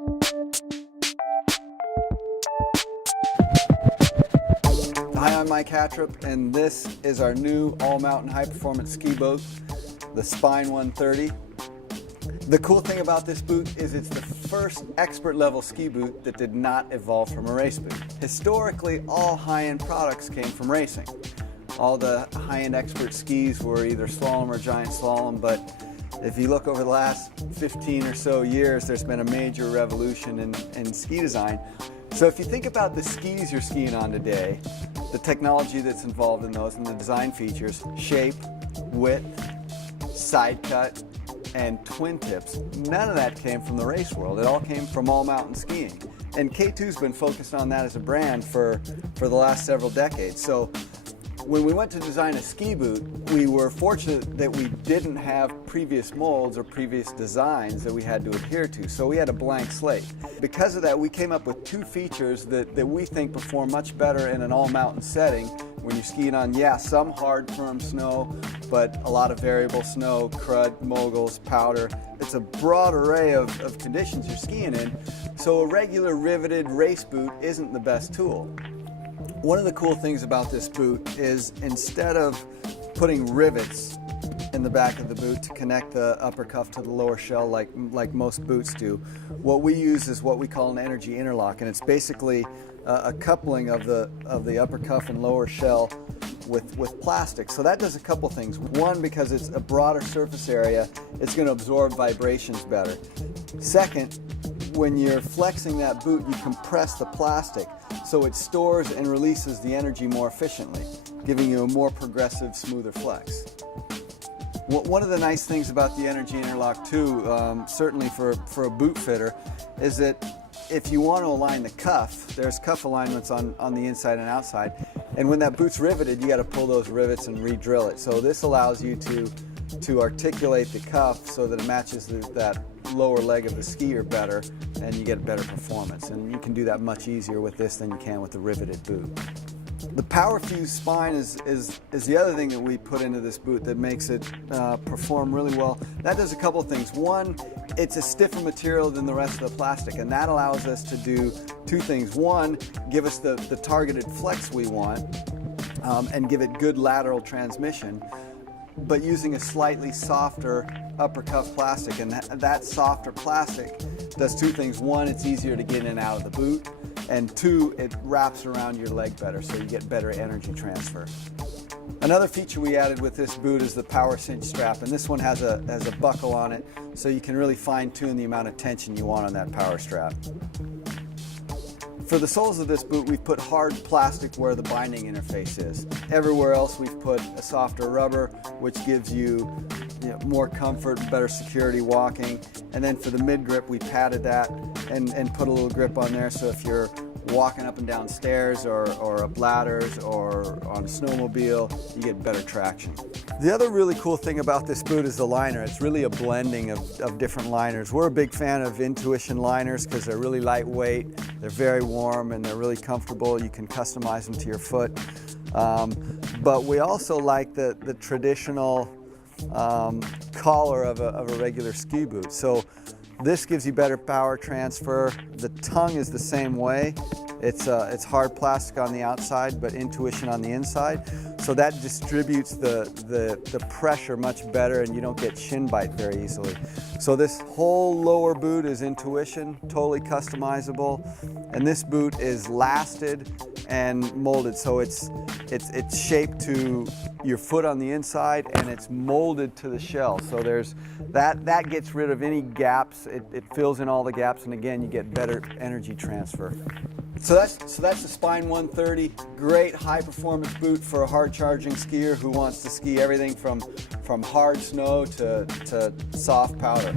Hi, I'm Mike Hattrup, and this is our new all-mountain high-performance ski boat, the Spyne 130. The cool thing about this boot is it's the first expert-level ski boot that did not evolve from a race boot. Historically, all high-end products came from racing. All the high-end expert skis were either slalom or giant slalom, but if you look over the last 15 or so years, there's been a major revolution in ski design. So if you think about the skis you're skiing on today, the technology that's involved in those and the design features, shape, width, side cut, and twin tips, none of that came from the race world. It all came from all mountain skiing. And K2's been focused on that as a brand for the last several decades. So when we went to design a ski boot, we were fortunate that we didn't have previous molds or previous designs that we had to adhere to, so we had a blank slate. Because of that, we came up with two features that we think perform much better in an all-mountain setting when you're skiing on, some hard, firm snow, but a lot of variable snow, crud, moguls, powder. It's a broad array of conditions you're skiing in, so a regular riveted race boot isn't the best tool. One of the cool things about this boot is instead of putting rivets in the back of the boot to connect the upper cuff to the lower shell like most boots do, what we use is what we call an energy interlock, and it's basically a coupling of the upper cuff and lower shell with plastic. So that does a couple things. One, because it's a broader surface area, it's going to absorb vibrations better. Second, when you're flexing that boot, you compress the plastic, so it stores and releases the energy more efficiently, giving you a more progressive, smoother flex. One of the nice things about the energy interlock too, certainly for a boot fitter, is that if you want to align the cuff, there's cuff alignments on the inside and outside, and when that boot's riveted, you got to pull those rivets and re-drill it. So this allows you to articulate the cuff so that it matches that lower leg of the skier better, and you get better performance. And you can do that much easier with this than you can with the riveted boot. The Power Fuse spine is the other thing that we put into this boot that makes it perform really well. That does a couple things. One, it's a stiffer material than the rest of the plastic, and that allows us to do two things. One, give us the targeted flex we want, and give it good lateral transmission, but using a slightly softer upper cuff plastic. And that softer plastic does two things. One, it's easier to get in and out of the boot, and two, it wraps around your leg better, so you get better energy transfer. Another feature we added with this boot is the power cinch strap, and this one has a buckle on it, so you can really fine-tune the amount of tension you want on that power strap. For the soles of this boot, we've put hard plastic where the binding interface is. Everywhere else, we've put a softer rubber, which gives you more comfort, better security walking. And then for the mid grip, we padded that and put a little grip on there, so if you're walking up and down stairs or up ladders or on a snowmobile, you get better traction. The other really cool thing about this boot is the liner. It's really a blending of different liners. We're a big fan of Intuition liners because they're really lightweight, they're very warm, and they're really comfortable. You can customize them to your foot. But we also like the traditional collar of a regular ski boot. So this gives you better power transfer. The tongue is the same way. It's hard plastic on the outside, but Intuition on the inside. So that distributes the pressure much better, and you don't get shin bite very easily. So this whole lower boot is Intuition, totally customizable. And this boot is lasted and molded, so it's shaped to your foot on the inside, and it's molded to the shell. So there's that gets rid of any gaps. It fills in all the gaps, and again, you get better energy transfer. So that's the Spyne 130. Great high performance boot for a hard charging skier who wants to ski everything from hard snow to soft powder.